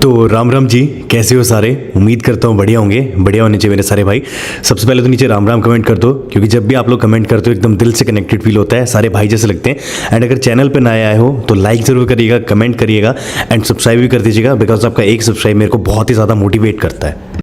तो राम राम जी, कैसे हो सारे। उम्मीद करता हूँ बढ़िया होंगे, बढ़िया होने चाहिए मेरे सारे भाई। सबसे पहले तो नीचे राम राम कमेंट कर दो, क्योंकि जब भी आप लोग कमेंट करते हो एकदम दिल से कनेक्टेड फील होता है, सारे भाई जैसे लगते हैं। एंड अगर चैनल पे नए आए हो तो लाइक ज़रूर करिएगा, कमेंट करिएगा एंड सब्सक्राइब भी कर दीजिएगा, बिकॉज आपका एक सब्सक्राइब मेरे को बहुत ही ज़्यादा मोटिवेट करता है।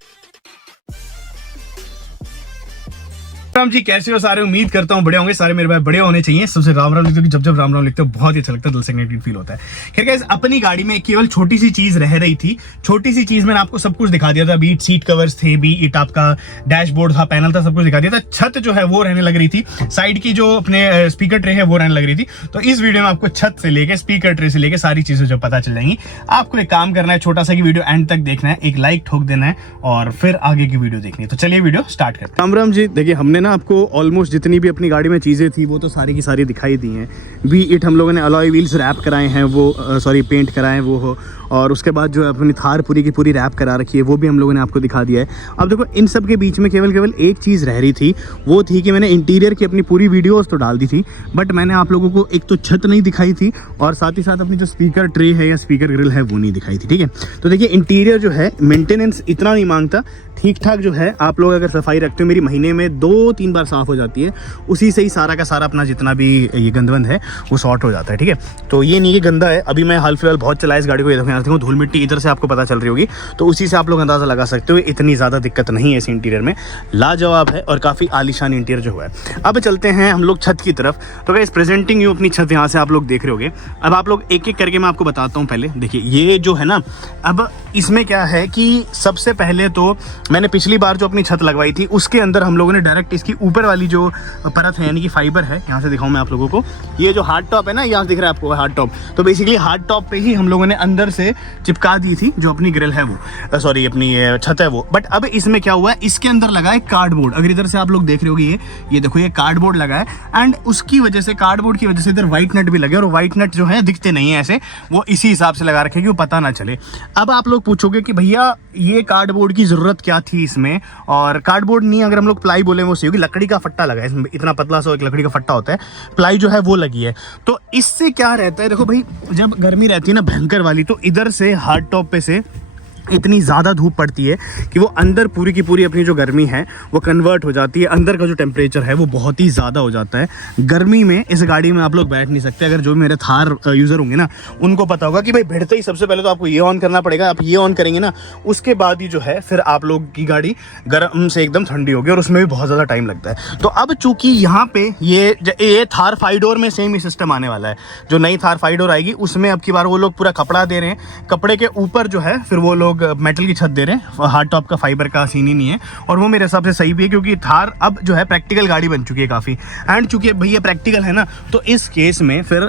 राम जी, कैसे हो सारे। उम्मीद करता हूँ बढ़िया होंगे सारे मेरे भाई, बढ़िया होने चाहिए। सबसे राम राम लिखते हो, जब जब राम राम लिखते हो बहुत ही अच्छा लगता है, दिल से कनेक्टेड फील होता है। खैर गाइस, अपनी गाड़ी में केवल छोटी सी चीज रह रही थी। छोटी सी चीज मैंने आपको सब कुछ दिखा दिया था। बीट सीट कवर्स थे, बीट आपका डैशबोर्ड था, पैनल था, सब कुछ दिखा दिया था। छत जो है वो रहने लग रही थी, साइड की जो अपने स्पीकर ट्रे है वो रहने लग रही थी। तो इस वीडियो में आपको छत से लेके स्पीकर ट्रे से लेके सारी चीजें जो पता चल जाएंगी। आपको एक काम करना है, छोटा सा की वीडियो एंड तक देखना है, एक लाइक ठोक देना है और फिर आगे की वीडियो देखनी है। तो चलिए वीडियो स्टार्ट करते हैं। राम राम जी, देखिए हमने ना आपको ऑलमोस्ट जितनी भी अपनी गाड़ी में चीज़ें थी वो तो सारी की सारी दिखाई दी हैं। वी इट हम लोगों ने अलॉय व्हील्स रैप कराए हैं, वो सॉरी पेंट कराए वो हो, और उसके बाद जो है अपनी थार पूरी की पूरी रैप करा रखी है, वो भी हम लोगों ने आपको दिखा दिया है। अब देखो, इन सब के बीच में केवल एक चीज़ रह रही थी, वो थी कि मैंने इंटीरियर की अपनी पूरी वीडियोस तो डाल दी थी, बट मैंने आप लोगों को एक तो छत नहीं दिखाई थी और साथ ही साथ अपनी जो स्पीकर ट्रे है या स्पीकर ग्रिल है वो नहीं दिखाई थी। ठीक है, तो देखिए इंटीरियर जो है मेंटेनेंस इतना नहीं मांगता, ठीक ठाक जो है। आप लोग अगर सफाई रखते हो, मेरी महीने में 2-3 बार साफ़ हो जाती है, उसी से ही सारा का सारा अपना जितना भी ये गंदवंद है वो सॉर्ट हो जाता है। ठीक है, तो ये नहीं कि गंदा है। अभी मैं हाल फिलहाल बहुत चलाया इस गाड़ी को, ये देखो धूल मिट्टी इधर से आपको पता चल रही होगी, तो उसी से आप लोग अंदाज़ा लगा सकते हो इतनी ज़्यादा दिक्कत नहीं है इस इंटीरियर में। लाजवाब है और काफ़ी आलीशान इंटीरियर जो है। अब चलते हैं हम लोग छत की तरफ। तो गाइस, प्रेजेंटिंग यू अपनी छत यहाँ से आप लोग देख रहे होगे। अब आप लोग एक एक करके मैं आपको बताता हूँ। पहले देखिए, ये जो है ना, अब इसमें क्या है कि सबसे पहले तो मैंने पिछली बार जो अपनी छत लगवाई थी उसके अंदर हम लोगों ने डायरेक्ट इसकी ऊपर वाली जो परत है, यानी कि फाइबर है, यहाँ से दिखाऊं मैं आप लोगों को, ये जो हार्ड टॉप है ना, यहाँ दिख रहा है आपको हार्ड टॉप, तो बेसिकली हार्ड टॉप पे ही हम लोगों ने अंदर से चिपका दी थी जो अपनी ग्रिल है वो, सॉरी अपनी छत है वो। बट अब इसमें क्या हुआ है, इसके अंदर लगा है कार्डबोर्ड। अगर इधर से आप लोग देख रहे होगे, ये देखो, ये कार्डबोर्ड लगा है एंड उसकी वजह से, कार्डबोर्ड की वजह से इधर व्हाइट नट भी लगे, और व्हाइट नट जो है दिखते नहीं है ऐसे, वो इसी हिसाब से लगा रखे कि वो पता ना चले। अब आप लोग पूछोगे कि भैया ये कार्डबोर्ड की जरूरत क्या थी इसमें, और कार्डबोर्ड नहीं, अगर हम लोग प्लाई बोले वो सही होगी, लकड़ी का फट्टा लगा है इसमें, इतना पतला सा एक लकड़ी का फट्टा होता है, प्लाई जो है वो लगी है। तो इससे क्या रहता है, देखो भाई, जब गर्मी रहती है ना भयंकर वाली, तो इधर से हार्ड टॉप पे से इतनी ज़्यादा धूप पड़ती है कि वो अंदर पूरी की पूरी अपनी जो गर्मी है वो कन्वर्ट हो जाती है, अंदर का जो टेम्परेचर है वो बहुत ही ज़्यादा हो जाता है। गर्मी में इस गाड़ी में आप लोग बैठ नहीं सकते। अगर जो मेरे थार यूज़र होंगे ना, उनको पता होगा कि भाई बैठते ही सबसे पहले तो आपको ये ऑन करना पड़ेगा। आप ये ऑन करेंगे ना, उसके बाद ही जो है फिर आप लोग की गाड़ी गर्म से एकदम ठंडी होगी, और उसमें भी बहुत ज़्यादा टाइम लगता है। तो अब चूँकि यहाँ पे ये थार 5 डोर में सेम ही सिस्टम आने वाला है। जो नई थार 5 डोर आएगी उसमें अब की बार वो लोग पूरा कपड़ा दे रहे हैं, कपड़े के ऊपर जो है फिर वो लोग मेटल की छत दे रहे हैं, हार्ड टॉप का फाइबर का सीन ही नहीं है। और वो मेरे हिसाब से सही भी है, क्योंकि थार अब जो है प्रैक्टिकल गाड़ी बन चुकी है काफ़ी। एंड चूंकि भैया प्रैक्टिकल है ना, तो इस केस में फिर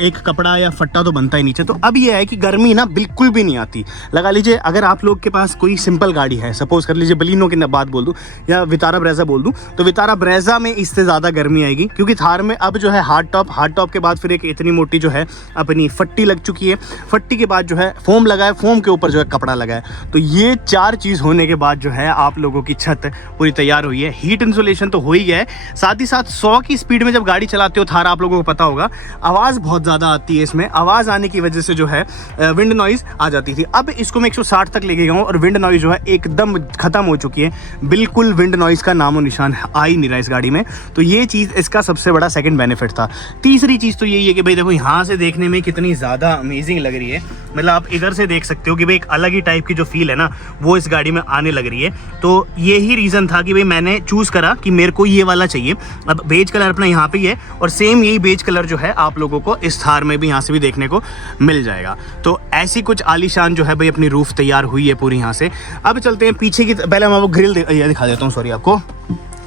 एक कपड़ा या फट्टा तो बनता ही नीचे। तो अब ये है कि गर्मी ना बिल्कुल भी नहीं आती। लगा लीजिए, अगर आप लोग के पास कोई सिंपल गाड़ी है, सपोज कर लीजिए बलिनो की बात बोल दूँ या विटारा ब्रेजा बोल दूँ, तो विटारा ब्रेजा में इससे ज़्यादा गर्मी आएगी, क्योंकि थार में अब जो है हार्ड टॉप के बाद फिर एक इतनी मोटी जो है अपनी फट्टी लग चुकी है, फट्टी के बाद जो है फोम लगा है, फोम के ऊपर जो है कपड़ा लगा है। तो ये 4 चीज़ होने के बाद जो है आप लोगों की छत पूरी तैयार हुई है। हीट इंसुलेशन तो हो ही गया है, साथ ही साथ 100 की स्पीड में जब गाड़ी चलाते हो थार, आप लोगों को पता होगा आवाज़ बहुत ज़्यादा आती है। इसमें आवाज़ आने की वजह से जो है विंड नॉइज़ आ जाती थी। अब इसको मैं 160 तक लेके गया हूँ और विंड नॉइज़ जो है एकदम ख़त्म हो चुकी है। बिल्कुल विंड नॉइज़ का नामो निशान आ ही नहीं रहा इस गाड़ी में। तो ये चीज़ इसका सबसे बड़ा सेकेंड बेनिफिट था। तीसरी चीज़ तो यही है कि भाई देखो, यहाँ से देखने में कितनी ज़्यादा अमेजिंग लग रही है। मतलब आप इधर से देख सकते हो कि भाई एक अलग ही टाइप की जो फील है ना, वो इस गाड़ी में आने लग रही है। तो यही रीज़न था कि भाई मैंने चूज़ करा कि मेरे को ये वाला चाहिए। अब बेज कलर अपना यहाँ पे ही है, और सेम यही बेज कलर जो है आप लोगों को इस थार में भी यहाँ से भी देखने को मिल जाएगा। तो ऐसी कुछ आलीशान जो है भाई अपनी रूफ तैयार हुई है पूरी यहाँ से। अब चलते हैं पीछे की, पहले मैं आपको ग्रिल दिखा देता हूँ, सॉरी आपको,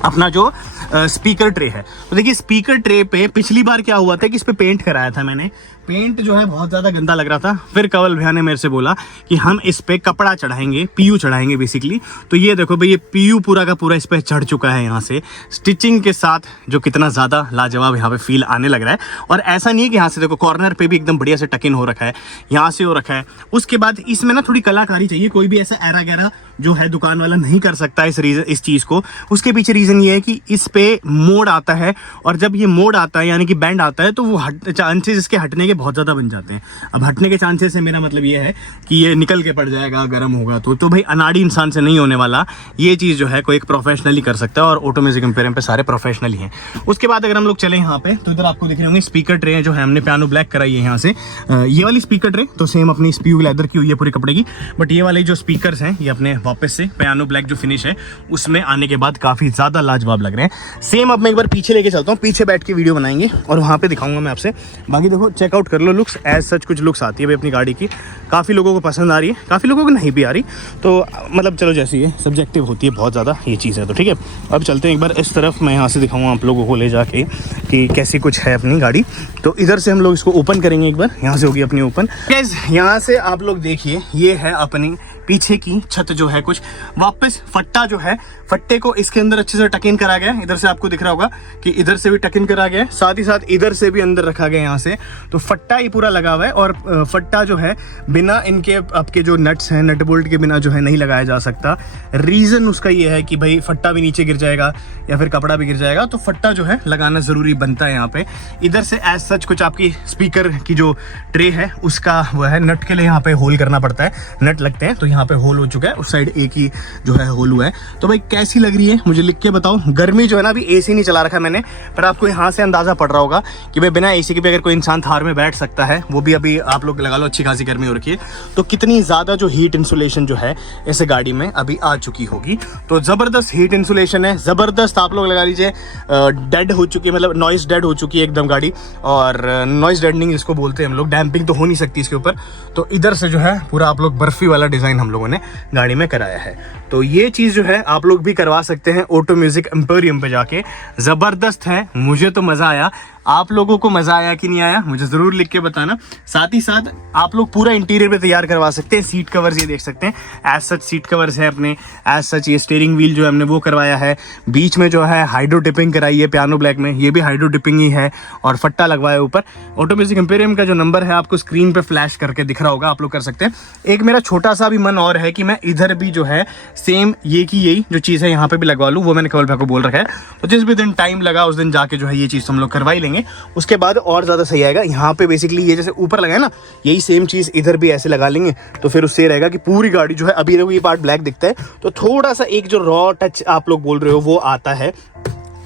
अपना जो स्पीकर ट्रे है। तो देखिए, स्पीकर ट्रे पे पिछली बार क्या हुआ था कि इस पे पेंट कराया था मैंने, पेंट जो है बहुत ज़्यादा गंदा लग रहा था। फिर कंवल भैया ने मेरे से बोला कि हम इस पे कपड़ा चढ़ाएंगे, पीयू चढ़ाएंगे बेसिकली। तो ये देखो भाई, ये पीयू पूरा का पूरा इस पे चढ़ चुका है यहाँ से स्टिचिंग के साथ, जो कितना ज़्यादा लाजवाब यहाँ पे फील आने लग रहा है। और ऐसा नहीं है कि यहाँ से देखो कॉर्नर पे भी एकदम बढ़िया से टक इन हो रखा है, यहाँ से हो रखा है। उसके बाद इसमें ना थोड़ी कलाकारी चाहिए, कोई भी ऐसा एरा गैरा जो है दुकान वाला नहीं कर सकता इस चीज़ को। उसके पीछे रीज़न ये है कि इस पे मोड़ आता है, और जब ये मोड़ आता है यानी कि बैंड आता है, तो वो चांसेस इसके हटने के के बहुत ज़्यादा बन जाते हैं। अब हटने के चांसेस है, मेरा मतलब ये है कि ये निकल के पड़ जाएगा, गर्म होगा तो भाई अनाड़ी इंसान से नहीं होने वाला। ये चीज़ जो है कोई एक प्रोफेशनली कर सकता है और ऑटो म्यूजिक एम्पोरियम पे सारे प्रोफेशनल ही हैं। उसके बाद अगर हम लोग चले यहाँ पे तो इधर आपको दिख रहे होंगे स्पीकर ट्रे जो है हमने पियानो ब्लैक कराई है यहाँ से। ये वाली स्पीकर ट्रे तो सेम अपनी स्पीक लेदर की हुई है पूरे कपड़े की, बट ये वाले जो स्पीकर्स हैं ये अपने वापस से पियानो ब्लैक जो फिनिश है उसमें आने के बाद काफ़ी ज़्यादा लाजवाब लग रहे हैं। सेम अब मैं एक बार पीछे लेके चलता हूँ, पीछे बैठ के वीडियो बनाएंगे और वहाँ पे दिखाऊंगा मैं आपसे। बाकी देखो चेकआउट कर लो लुक्स, एज सच कुछ लुक्स आती है भाई अपनी गाड़ी की। काफ़ी लोगों को पसंद आ रही है, काफ़ी लोगों को नहीं भी आ रही, तो मतलब चलो जैसी है सब्जेक्टिव होती है बहुत ज़्यादा ये चीज़ है। तो ठीक है, अब चलते हैं एक बार इस तरफ, मैं यहाँ से दिखाऊंगा आप लोगों को ले जाके कि कैसी कुछ है अपनी गाड़ी। तो इधर से हम लोग इसको ओपन करेंगे एक बार, यहाँ से होगी अपनी ओपन। गाइस यहाँ से आप लोग देखिए ये है अपनी पीछे की छत जो है कुछ वापस फट्टा जो है, फट्टे को इसके अंदर अच्छे से टक इन करा गया है। इधर से आपको दिख रहा होगा कि इधर से भी टक इन करा गया है, साथ ही साथ इधर से भी अंदर रखा गया यहाँ से। तो फट्टा ही पूरा लगा हुआ है और फट्टा जो है बिना इनके आपके जो नट्स हैं, नट बोल्ट के बिना जो है नहीं लगाया जा सकता। रीज़न उसका ये है कि भाई फट्टा भी नीचे गिर जाएगा या फिर कपड़ा भी गिर जाएगा, तो फट्टा जो है लगाना ज़रूरी बनता है यहाँ पे। इधर से एज सच कुछ आपकी स्पीकर की जो ट्रे है उसका वो है, नट के लिए यहाँ पे होल करना पड़ता है, नट लगते हैं तो यहाँ पे होल हो चुका है, उस साइड एक ही जो है होल हुआ है। तो भाई कैसी लग रही है मुझे लिख के बताओ। गर्मी जो है ना, अभी एसी नहीं चला रखा मैंने, पर आपको यहाँ से अंदाजा पड़ रहा होगा कि भाई बिना एसी के भी अगर कोई इंसान थार में बैठ सकता है, वो भी अभी आप लोग लगा लो अच्छी खासी गर्मी हो रखी है, तो कितनी ज़्यादा जो हीट इंसुलेशन जो है इस गाड़ी में अभी आ चुकी होगी। तो ज़बरदस्त हीट इंसुलेशन है, ज़बरदस्त आप लोग लगा लीजिए डेड हो चुकी है, मतलब नॉइस डेड हो चुकी है एकदम गाड़ी। और नॉइस डेडनिंग जिसको बोलते हैं हम लोग, डैम्पिंग तो हो नहीं सकती इसके ऊपर। तो इधर से जो है पूरा आप लोग बर्फी वाला डिज़ाइन हम लोगों ने गाड़ी में कराया है। तो ये चीज़ जो है आप लोग भी करवा सकते हैं ऑटो म्यूजिक एम्पोरियम पे जाके। ज़बरदस्त है, मुझे तो मज़ा आया। आप लोगों को मज़ा आया कि नहीं आया मुझे ज़रूर लिख के बताना। साथ ही साथ आप लोग पूरा इंटीरियर पे तैयार करवा सकते हैं। सीट कवर्स ये देख सकते हैं, एज सच सीट कवर्स है अपने, एज सच ये स्टीयरिंग व्हील जो है हमने वो करवाया है। बीच में जो है हाइड्रो डिपिंग कराई है पियानो ब्लैक में, ये भी हाइड्रो डिपिंग ही है और फट्टा लगवाया ऊपर। ऑटो म्यूजिक एम्पोरियम का जो नंबर है आपको स्क्रीन पे फ्लैश करके दिख रहा होगा, आप लोग कर सकते हैं। एक मेरा छोटा सा भी मन और है कि मैं इधर भी जो है सेम ये की यही जो चीज़ है यहाँ पे भी लगवा लूँ, वो मैंने कमल भाई को बोल रखा है। तो जिस भी दिन टाइम लगा उस दिन जाके जो है ये चीज़ हम लोग करवा ही लेंगे, उसके बाद और ज़्यादा सही आएगा। यहाँ पे बेसिकली ये जैसे ऊपर लगा है ना, यही सेम चीज़ इधर भी ऐसे लगा लेंगे, तो फिर उससे रहेगा कि पूरी गाड़ी जो है, अभी देखो ये पार्ट ब्लैक दिखता है तो थोड़ा सा एक जो रॉ टच आप लोग बोल रहे हो वो आता है।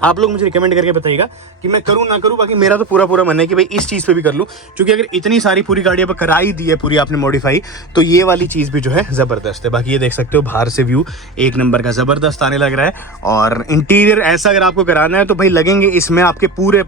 आप लोग मुझे रिकमेंड करके बताइएगा कि मैं करूँ ना करूँ। बाकी मेरा तो पूरा मन है कि भाई इस चीज़ पे भी कर लूँ, क्योंकि अगर इतनी सारी पूरी गाड़ी अब कराई दी है पूरी आपने मॉडिफाई, तो ये वाली चीज़ भी जो है ज़बरदस्त है। बाकी ये देख सकते हो बाहर से व्यू एक नंबर का ज़बरदस्त आने लग रहा है। और इंटीरियर ऐसा अगर आपको कराना है तो भाई लगेंगे इसमें आपके पूरे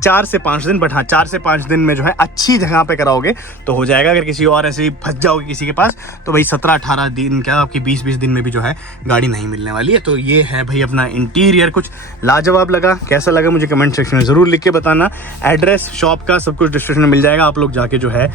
4 से 5 दिन, बट हाँ 4 से 5 दिन में जो है अच्छी जगह पे कराओगे तो हो जाएगा। अगर किसी और ऐसे ही फंस जाओगे किसी के पास तो भाई 17-18 दिन क्या आपकी 20-20 दिन में भी जो है गाड़ी नहीं मिलने वाली है। तो ये है भाई अपना इंटीरियर, कुछ लाजवाब लगा, कैसा लगा मुझे कमेंट सेक्शन में ज़रूर लिख के बताना। एड्रेस शॉप का सब कुछ डिस्क्रिप्शन में मिल जाएगा, आप लोग जाके जो है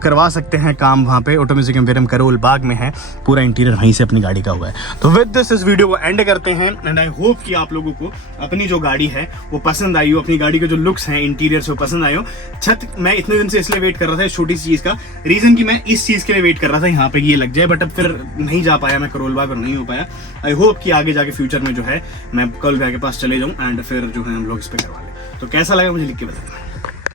करवा सकते हैं काम वहाँ पे। Auto music emporium Karol Bagh में है, पूरा इंटीरियर वहीं से अपनी गाड़ी का हुआ है। तो विद दिस इस वीडियो को एंड करते हैं एंड आई होप कि आप लोगों को अपनी जो गाड़ी है वो पसंद आई हो, अपनी गाड़ी के जो लुक्स हैं इंटीरियर से वो पसंद आए हो। छत मैं इतने दिन से इसलिए वेट कर रहा था इस छोटी सी चीज़ का, रीज़न कि मैं इस चीज़ के लिए वेट कर रहा था यहाँ पे ये लग जाए, बट अब फिर नहीं जा पाया मैं करोल बाग और नहीं हो पाया। आई होप कि आगे जाके फ्यूचर में जो है मैं करोल बाग के पास चले जाऊँ एंड फिर जो है हम लोग इस पे करवा लें। तो कैसा लगा मुझे लिख के बताना।